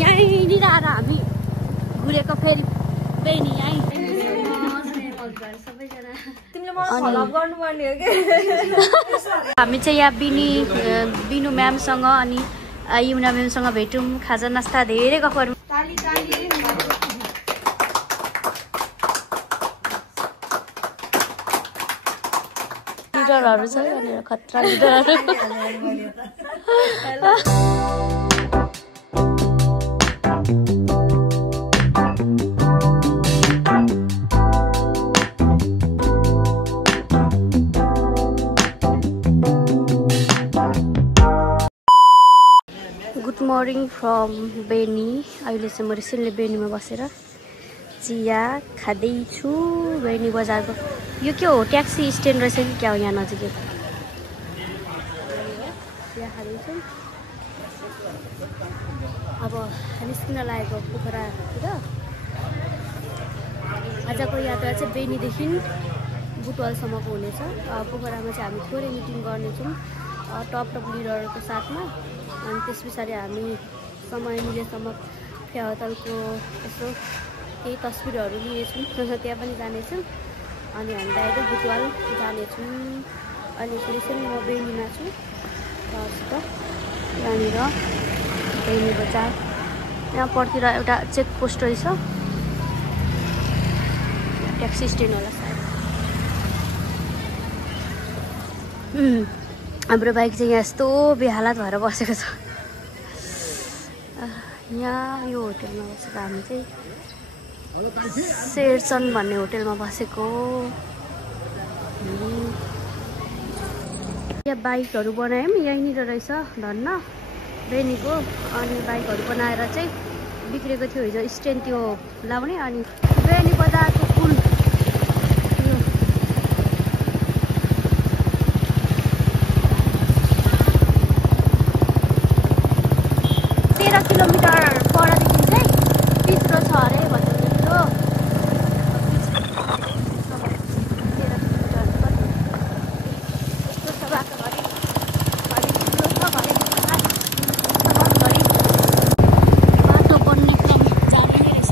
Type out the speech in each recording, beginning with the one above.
यहीँनिर आएर हामी घुरेको फेरि बेनी यहीँ हामी चाहिँ यहाँ बिनु म्यामसँग अनि युना म्यामसँग भेटौँ खाजा नास्ता धेरै गफहरू लिडरहरू छ यहाँनिर खतरा लिडरहरू गुड मर्निङ फ्रम बेनी अहिले चाहिँ म रिसेन्टली बेनीमा बसेर चिया खाँदैछु बेनी बजारको यो के हो ट्याक्सी स्ट्यान्ड रहेछ कि क्या हो यहाँ नजिकै चिया खाँदैछु अब निस्किन लागेको पोखरातिर आजको यात्रा चाहिँ बेनीदेखि बुटवलसम्मको हुनेछ पोखरामा चाहिँ हामी थोरै मिटिङ गर्नेछौँ टप लिडरको साथमा अनि त्यस पछाडि हामी समय मिलेसम्म फेवातालको यसो केही तस्बिरहरू लिनेछौँ त्यहाँ पनि जानेछौँ अनि हामी डाइरेक्ट बुटवल जानेछौँ अहिले रिसेन्टली म बेनीमा छु यहाँनिर बेनी बजार यहाँ परतिर एउटा चेक पोस्ट रहेछ ट्याक्सी स्ट्यान्ड होला सायद हाम्रो बाइक चाहिँ यहाँ यस्तो बेहालत भएर बसेको छ यहाँ यो होटेलमा बसेको हामी चाहिँ शेरचन भन्ने होटेलमा बसेको यहाँ बाइकहरू बनायौँ यहीँनिर रहेछ धन्न बेनीको अनि बाइकहरू बनाएर चाहिँ बिग्रेको थियो हिजो स्ट्यान्ड त्यो लाउने अनि बेनी बजारको पुल 13 किलोमिटर परदेखि चाहिँ भित्र छ अरे भन्दै थियो बाटो बन्ने क्रम जारी नै रहेछ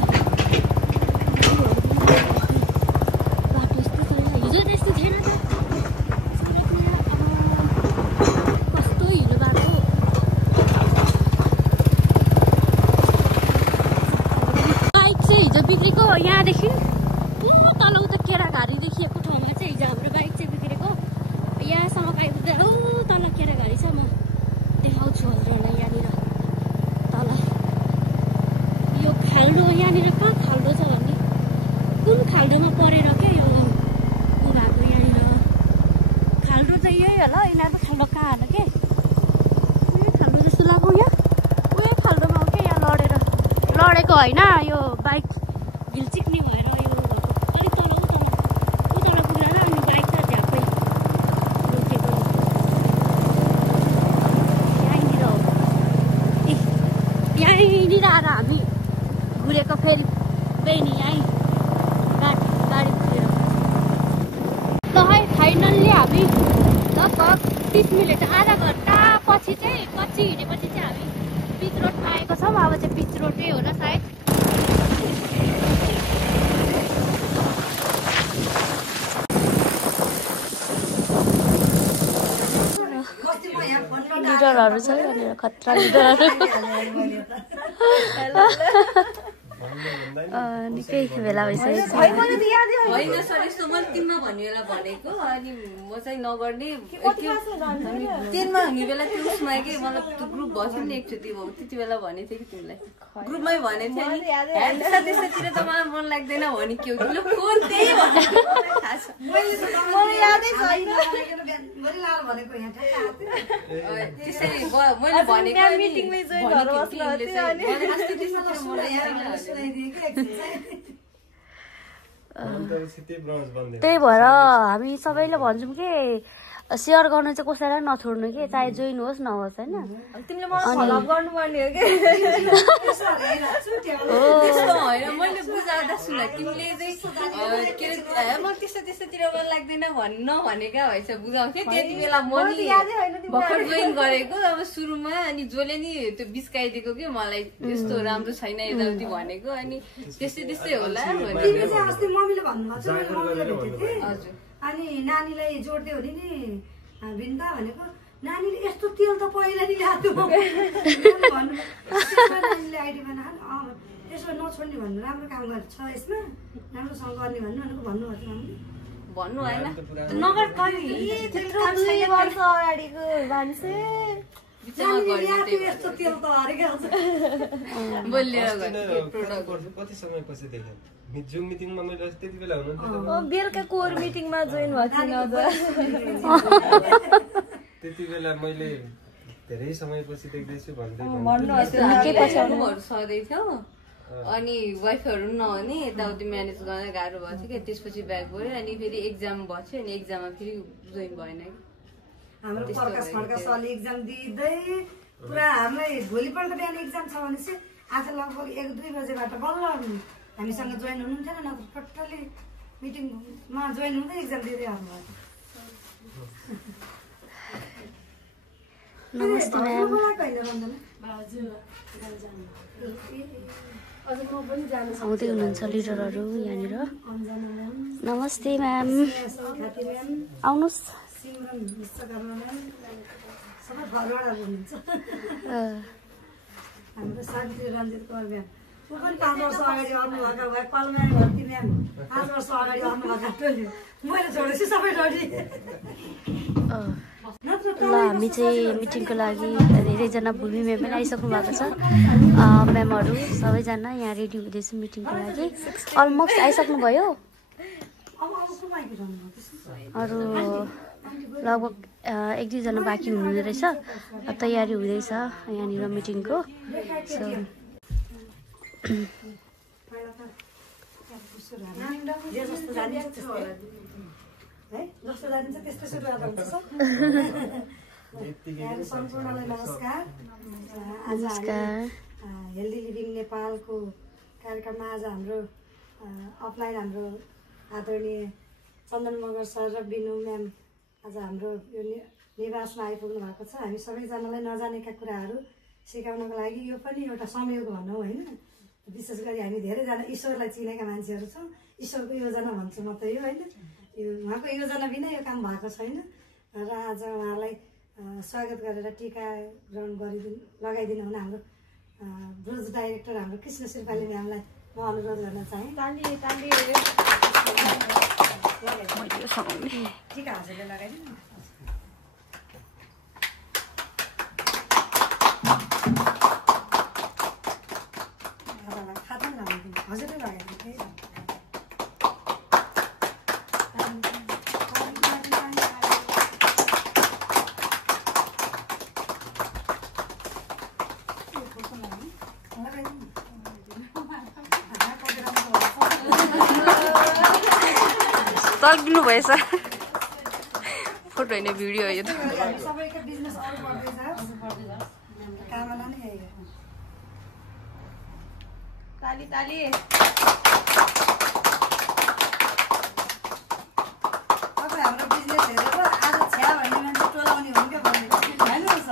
बाटो यस्तो छैन हिजो त यस्तो थिएन त कस्तो हिलो बाटो बिग्रेको यहाँदेखि तल उता केराघारी देखिएको ठाउँमा चाहिँ हिजो हाम्रो बाइक चाहिँ बिग्रेको यहाँसम्म आइपुग्दा तल केराघारी छ म देखाउँछु हजुरहरूलाई यहाँनिर तल यो खाल्डो यहाँनिर कहाँ खाल्डो छ भन्ने कुन खाल्डोमा परेर क्या यो भएको यहाँनिर खाल्डो चाहिँ यही होला यिनीहरूको खाल्डो कहाँ होला के खाल्डो जस्तो लाग्यो यहाँ उयो खाल्डोमा हो क्या यहाँ लडेको होइन यो बाइक हिलचिक्ने भएर यो अलिक तल उतल पुग्दा अनि बाइक चाहिँ झ्याप्पै रोकेको यहीँनिर हो यहीँनिर आएर हामी घुरेको फेरि बेनी यहीँ गाडी घुरेर ल है फाइनल्ली हामी लगभग 30 मिनट आधा घन्टा पछि चाहिँ कच्ची हिँडेपछि चाहिँ हामी पिच रोडमा आएको छौँ अब चाहिँ पिच रोडै हो र सायद लिडरहरू छ यहाँनिर खतरा लिडरहरू निकै बेला भइसकेको छ होइन सर यस्तो मैले तिनमा भन्ने बेला भनेको अनि म चाहिँ नगर्ने तिनमा हुने बेला त्यो उसमा कि मतलब त्यो ग्रुप भयो नि एकचोटि भयो त्यति बेला भनेको थिएँ कि तिमीलाई ग्रुपमै भनेको थिएँ नि त्यस्ता त्यस्तातिर त मलाई मन लाग्दैन भने के हो कि कोन त्यही त्यसरी मैले भनेको मिटिङमै त्यही भएर हामी सबैले भन्छौँ कि सेयर गर्नु चाहिँ कसैलाई नछोड्नु के चाहे जोइन होस् नहोस् होइन तिमीले मलाई फलो गर्नुपर्ने हो के त्यस्तो होइन मैले बुझाउँदा सुन तिमीले चाहिँ के अरे म त्यस्तोतिर मन लाग्दैन भन्नु भनेका भएछ बुझाउँथेँ त्यति बेला म नि भर्खर जोइन गरेको अब सुरुमा अनि जसले नि त्यो बिस्काइदिएको कि मलाई यस्तो राम्रो छैन यताउति भनेको अनि त्यस्तै होला अस्ति मम्मीले भन्नुभएको हजुर अनि नानीलाई जोड्दै हो नि भिन्दा भनेको नानीले यस्तो तेल त पहिला नि ल्याएको नानीले आइडी बनाएर त्यसो नछोड्ने भन्नु राम्रो काम गर्छ यसमा राम्रोसँग गर्ने भन्नु भन्नुभएको भन्नु होइन नगर पनि त्यत्रो 2 वर्ष अगाडिको मान्छे यस्तो तेल त हरेको कति समयपछि देखेँ जुम मिटिङमा मैले त्यति बेला हुनुहुन्थ्यो बेलुका कोर मिटिङमा जोइन भएको थिएन त्यति बेला मैले धेरै समयपछि देख्दैछु भन्दै सधैँ थियो अनि वाइफहरू नहुने यताउति म्यानेज गर्न गाह्रो भएको थियो क्या त्यसपछि ब्याक गयो अनि फेरि एक्जाम भयो अनि एक्जाममा फेरि जोइन भएन कि हाम्रो प्रकाश खड्का सरले एक्जाम दिँदै पुरा हामीलाई भोलिपल्ट बिहान एक्जाम छ भनेपछि आज लगभग 1-2 बजेबाट बल्ल हामीसँग जोइन हुनुहुन्थ्यो नत्र टोटली मिटिङमा जोइन हुँदै एक्जाम दिँदै आउनुभयो नमस्ते म्याम आउँदै हुनुहुन्छ लिडरहरू यहाँनिर नमस्ते म्याम आउनुहोस् सिमरन विश्वकर्मा म्याम सबै फरवार्डहरू हुनुहुन्छ हाम्रो शान्ति रञ्जित कौर म्याम ऊ पनि 5 वर्ष अगाडि आउनुभएको भए कलम्यान भर्ती म्याम 5 वर्ष अगाडि आउनुभएको टोली मैले छोडेछु सबै टोली ल हामी चाहिँ मिटिङको लागि धेरैजना भूमि म्याम पनि आइसक्नु भएको छ म्यामहरू सबैजना यहाँ रेडी हुँदैछ मिटिङको लागि अलमोस्ट आइसक्नु भयो अरू लगभग 1-2 जना बाँकी हुनुहुँदो रहेछ तयारी हुँदैछ यहाँनिर मिटिङको जस्तो जानिन्छ त्यस्तै सुरुवात हुन्छ सम्पूर्णलाई नमस्कार आज हेल्दी लिभिङ नेपालको कार्यक्रममा आज हाम्रो अफलाइन हाम्रो आदरणीय चन्दन मगर सर र बिनु म्याम आज हाम्रो यो निवासमा आइपुग्नु भएको छ हामी सबैजनालाई नजानेका कुराहरू सिकाउनको लागि यो पनि एउटा संयोग भनौँ होइन विशेष गरी हामी धेरैजना ईश्वरलाई चिनेका मान्छेहरू छौँ ईश्वरको योजना भन्छु म त यो होइन यो उहाँको योजना बिना यो काम भएको छैन र आज उहाँलाई स्वागत गरेर टीका ग्रहण लगाइदिनु हुन हाम्रो ब्रुज डाइरेक्टर हाम्रो कृष्ण शेर्पाली म्यामलाई म अनुरोध गर्न चाहेँ टीका हजुरले लगाइदिनु खाता लगाइदिनु हजुरले लगाइदिनु तल्किनु भएछ फोटो होइन भिडियो हो यो त सबैको बिजनेस अरू बढ्दैछ कामना नै यही हो ताली तपाईँ हाम्रो बिजनेस हेरेर आज छ्या भन्ने मान्छे टोलाउने हुन् क्या भन्ने हेर्नुहोस्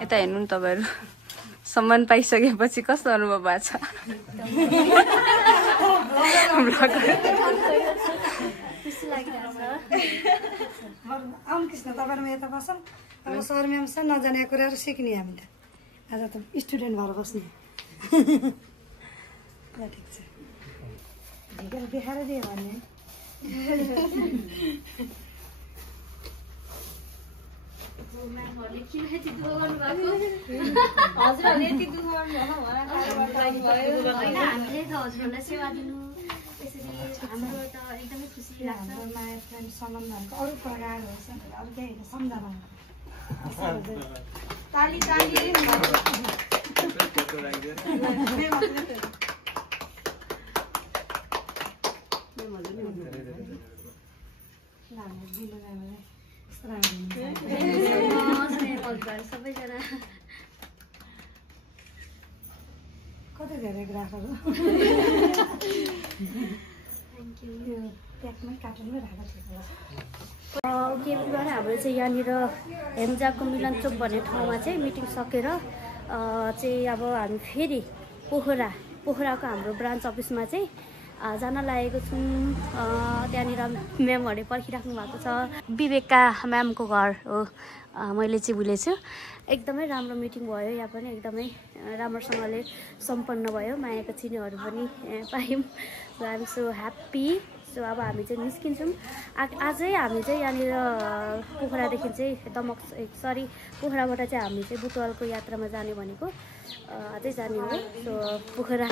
यता हेर्नु नि तपाईँहरू सम्मान पाइसकेपछि कस्तो अनुभव भएको छ आउनु कृष्ण तपाईँहरू यता बसौँ अब सर म्याम छ नजानेको कुराहरू सिक्ने हामी त आज त स्टुडेन्ट भएर बस्ने ल ठिक छ ढिकेर देखाएर दियो भने हजुरहरूले यति दुःख गर्नुभयो हामीले त हजुरहरूलाई सेवा दिनु त्यसरी हाम्रो त एकदमै खुसी लाग्छ हाम्रो माया प्रेम सम्बन्धहरूको अरू प्रकारहरू छ अरू केही होइन सम्झना ताली ताली सबैजना कति धेरै ग्राफहरू प्याकमै कार्टुनमै राखेको ठिक होला के भन्छ हाम्रो चाहिँ यहाँनिर हेम्जाको मिलनचोक भन्ने ठाउँमा चाहिँ मिटिङ सकेर चाहिँ अब हामी फेरि पोखराको हाम्रो ब्रान्च अफिसमा चाहिँ जान लागेको छौँ। त्यहाँनिर म्यामहरूले पर्खिराख्नु भएको छ। विवेका म्यामको घर हो मैले चाहिँ भुलेछु। एकदमै राम्रो मिटिङ भयो। यहाँ पनि एकदमै राम्रोसँगले सम्पन्न भयो। मायाको चिनीहरू पनि पायौँ। So I am so happy. So अब हामी चाहिँ निस्किन्छौँ। आजै हामी चाहिँ यहाँनिर पोखरादेखि चाहिँ पोखराबाट चाहिँ हामी चाहिँ बुटवलको यात्रामा जाने भनेको अझै जाने हो। सो पोखरा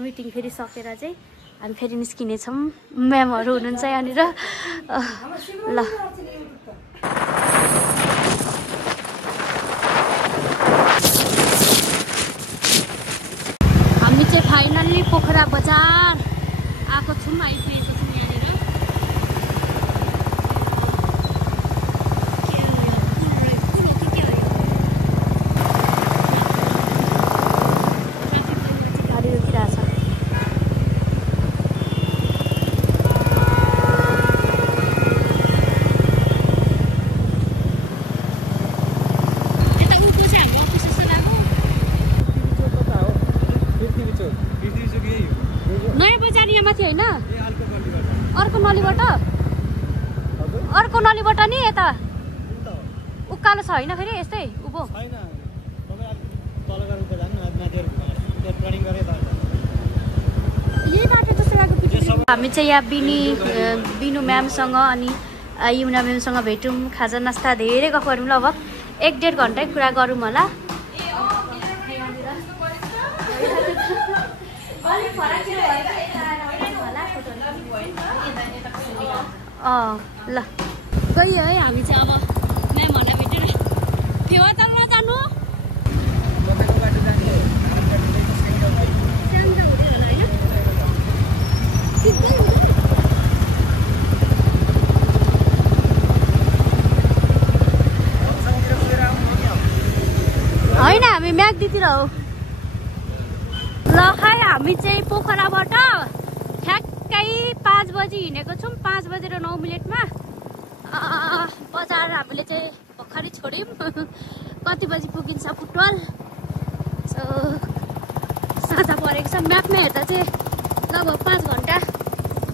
मिटिङ फेरि सकेर चाहिँ हामी फेरि निस्किनेछौँ। म्यामहरू हुनुहुन्छ यहाँनिर। ल हामी चाहिँ फाइनल्ली पोखरा बजार आएको छौँ। आइपुगेको छौँ यहाँनिर। गाडी रोकिरहेछ। नयाँ बजार यहाँ माथि होइन, अर्को नलीबाट नि यता उकालो छ होइन? फेरि यस्तै उभो यही बाटो जस्तो लाग्यो। हामी चाहिँ यहाँ बिनु म्यामसँग अनि युना म्यामसँग भेटौँ। खाजा नास्ता धेरै गफ गरौँ। लगभग 1-1.5 घन्टै कुरा गरौँ होला। ल गयो है हामी चाहिँ अब म्यामहरूलाई भेटेर फेवा तलमा जानु। होइन हामी म्याग्दीतिर हो। ल खै हामी चाहिँ पोखराबाट ठ्याक्कै 5 बजी हिँडेको छौँ। 5:09 बजार हामीले चाहिँ भर्खरै छोड्यौँ। कति बजी पुगिन्छ बुटवल? सो साँझ परेको छ। म्यापमा हेर्दा चाहिँ लगभग 5 घन्टा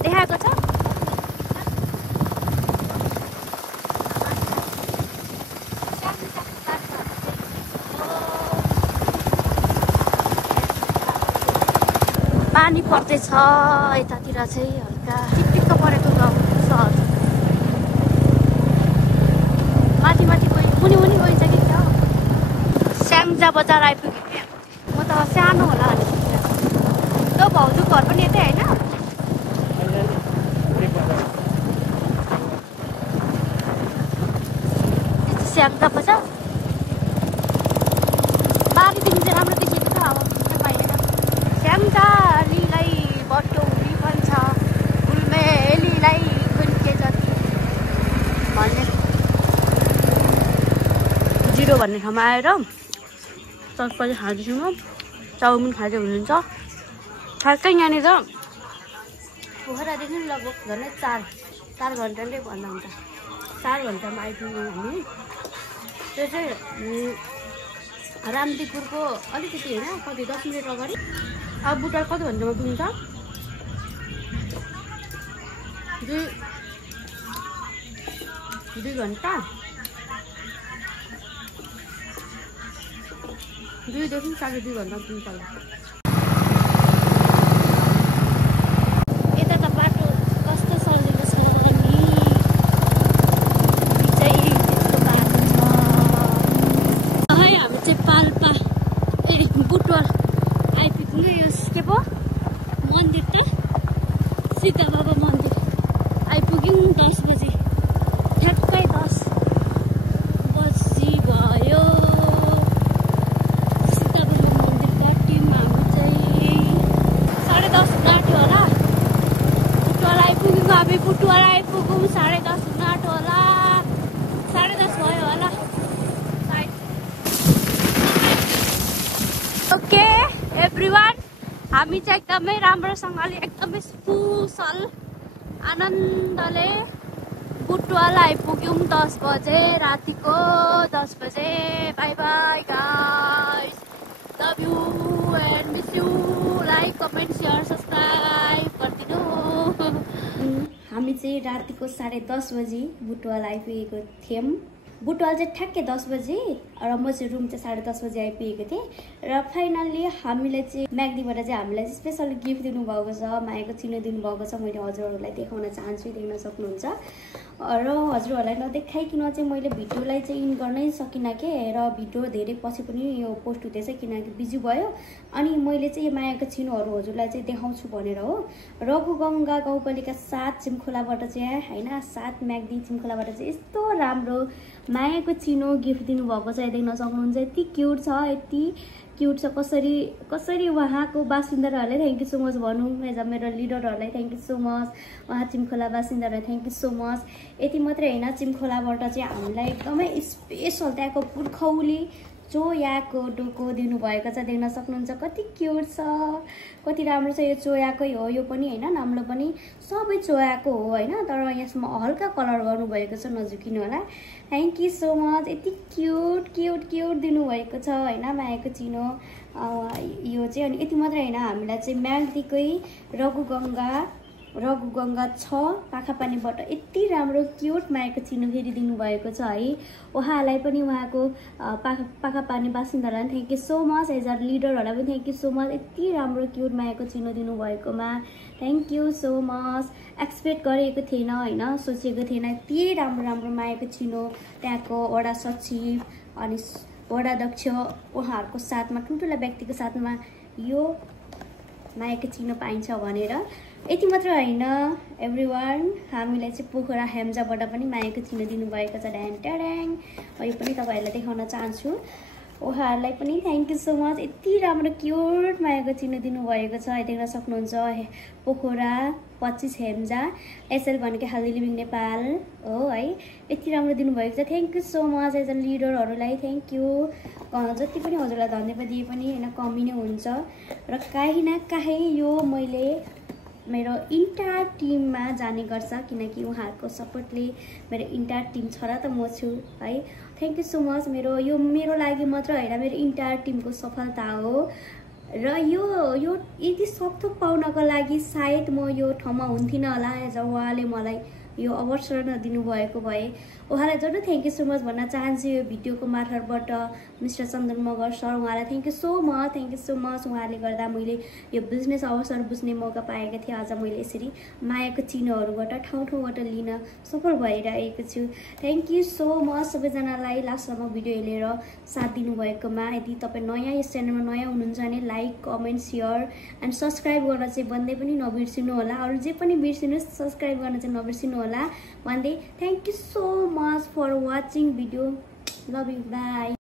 देखाएको छ। पानी पर्दैछ यतातिर चाहिँ हल्का टिपिक्क परेको गाउँ सहर। माथि मुनि गइन्छ कि क्या? स्याङ्जा बजार आइपुग्यो। म त सानो होला भने त्यो भाउजू घर पनि यतै होइन? स्याङ्जा बजार बारीदेखि चाहिँ राम्रो देखिएको छ। अब पाइँदैन। स्याङ्जा अलीलाई बटौली भन्छ, उल्मेलीलाई कुन्के जति भन्ने 0 भन्ने ठाउँमा आएर चटपटी खाँदैछु। म चाउमिन खाँदै हुनुहुन्छ। ठ्याक्कै यहाँनिर पोखरादेखि लगभग झन्डै 4 घन्टा नै भन्दा हुन्छ। 4 घन्टामा आइपुग्यौँ हामी। त्यो चाहिँ रामदिपुरको अलिकति होइन, कति 10 मिनट अगाडि। अब बुटवल कति घन्टामा पुगिन्छ? 2 घन्टा 2देखि 2.5 घन्टा पुग्छ होला। यता त बाटो कस्तो सजिलो छ नि, चाहिँ त्यस्तो बाटो छ। है हामी चाहिँ पाल्पा बुटवल आइपुग्नु। यस के पो मन्दिर त ओके एभ्रिवान, हामी चाहिँ एकदमै राम्रोसँगले एकदमै कुशल आनन्दले बुटवाल आइपुग्यौँ 10 बजे रातिको 10 बजे। By by guys, love you and miss you. Like comment share subscribe गरिदिनु। हामी चाहिँ रातिको 10:30 बजी बुटवाल आइपुगेको थियौँ। बुटवाल चाहिँ ठ्याक्कै 10 बजी र म चाहिँ रुम चाहिँ 10:30 बजी आइपुगेको थिएँ। र फाइनल्ली हामीले चाहिँ म्याग्दीबाट चाहिँ हामीलाई चाहिँ स्पेसली गिफ्ट दिनुभएको छ, मायाको चिनो दिनुभएको छ। मैले हजुरहरूलाई देखाउन चाहन्छु, देख्न सक्नुहुन्छ। र हजुरहरूलाई नदेखाइकन चाहिँ मैले भिडियोलाई चाहिँ इन गर्नै सकिनँ के, र भिडियो धेरै पछि पनि यो पोस्ट हुँदैछ किनकि बिजी भयो। अनि मैले चाहिँ यो मायाको चिनोहरू हजुरलाई चाहिँ देखाउँछु भनेर हो। रघुगङ्गा गाउँपालिका 7 चिमखोलाबाट चाहिँ होइन 7 म्याग्दी चिमखोलाबाट चाहिँ यस्तो राम्रो मायाको चिनो गिफ्ट दिनुभएको छ। देख्न सक्नुहुन्छ यति क्युट छ, यति क्युट छ। कसरी उहाँको बासिन्दाहरूलाई थ्याङ्क यू सो मच भनौँ। मेरो लिडरहरूलाई थ्याङ्क यू सो मच, उहाँ चिमखोला बासिन्दाहरूलाई थ्याङ्क यू सो मच। यति मात्रै होइन, चिमखोलाबाट चाहिँ हामीलाई एकदमै स्पेसल त्यहाँको पुर्खौली चोयाको डोको दिनुभएको छ। देख्न सक्नुहुन्छ कति क्युट छ, कति राम्रो छ। यो चोयाकै हो, यो पनि होइन नाम्लो पनि सबै चोयाको हो होइन, तर यसमा हल्का कलर गर्नुभएको छ, नझुकिनु होला। Thank you so much. यति क्युट क्युट क्युट दिनुभएको छ होइन मायाको चिनो यो चाहिँ। अनि यति मात्रै होइन, हामीलाई चाहिँ म्याग्दीकै रघुगङ्गा 6 पाखापानीबाट यति राम्रो क्युट मायाको चिनो फेरि दिनुभएको छ है। उहाँलाई पनि उहाँको पाखापानी बासिन्दालाई thank you so much. As a लिडरहरूलाई पनि थ्याङ्क यू सो मच। यति राम्रो क्युट मायाको चिनो दिनुभएकोमा thank you so much. Expect गरेको थिएन होइन, सोचेको थिएन यति राम्रो मायाको चिनो त्यहाँको वडा सचिव अनि वडाध्यक्ष उहाँहरूको साथमा ठुल्ठुला व्यक्तिको साथमा यो मायाको चिनो पाइन्छ भनेर। यति मात्र होइन एभ्रिवान, हामीलाई चाहिँ पोखरा हेम्जाबाट पनि मायाको चिनो दिनुभएको छ। ड्याङ ट्याड्याङ, यो पनि तपाईँहरूलाई देखाउन चाहन्छु। उहाँहरूलाई पनि थ्याङ्क यू सो मच। यति राम्रो क्युट मायाको चिनो दिनुभएको छ। देख्न सक्नुहुन्छ पोखरा 25 हेम्जा एसएल भनेको हेल्दी लिभिङ नेपाल हो है। यति राम्रो दिनुभएको छ। Thank you so much as a लिडरहरूलाई थ्याङ्क यू। जति पनि हजुरलाई धन्यवाद दिए पनि होइन कमी नै हुन्छ। र काहीँ न काहीँ यो मैले मेरो इन्टायर टिममा जाने गर्छ किनकि उहाँहरूको सपोर्टले मेरो इन्टायर टिम छ र त म छु है। Thank you so much. यो मेरो लागि मात्र होइन, मेरो इन्टायर टिमको सफलता हो। र यो यति सब थोक पाउनको लागि सायद म यो ठाउँमा हुन्थिनँ होला एज अ उहाँले मलाई यो अवसर दिनुभएको भए उहाँलाई झन् थ्याङ्क यू सो मच भन्न चाहन्छु। यो भिडियोको मार्फतबाट मिस्टर चन्दन मगर सर उहाँलाई थ्याङ्क यू सो मच। उहाँले गर्दा मैले यो बिजनेस अवसर बुझ्ने मौका पाएको थिएँ। आज मैले यसरी मायाको चिनोहरूबाट ठाउँबाट लिन सफल भइरहेको छु। थ्याङ्क यू सो मच सबैजनालाई लास्टसम्म भिडियो हेरेर साथ दिनुभएकोमा। यदि तपाईँ नयाँ यस च्यानलमा नयाँ हुनुहुन्छ भने like comment share and subscribe गर्न चाहिँ भन्दै पनि नबिर्सिनु होला। अरू जे पनि बिर्सिनुहोस्, सब्सक्राइब गर्न चाहिँ नबिर्सिनु होला भन्दै thank you so much for watching video. Love you, by.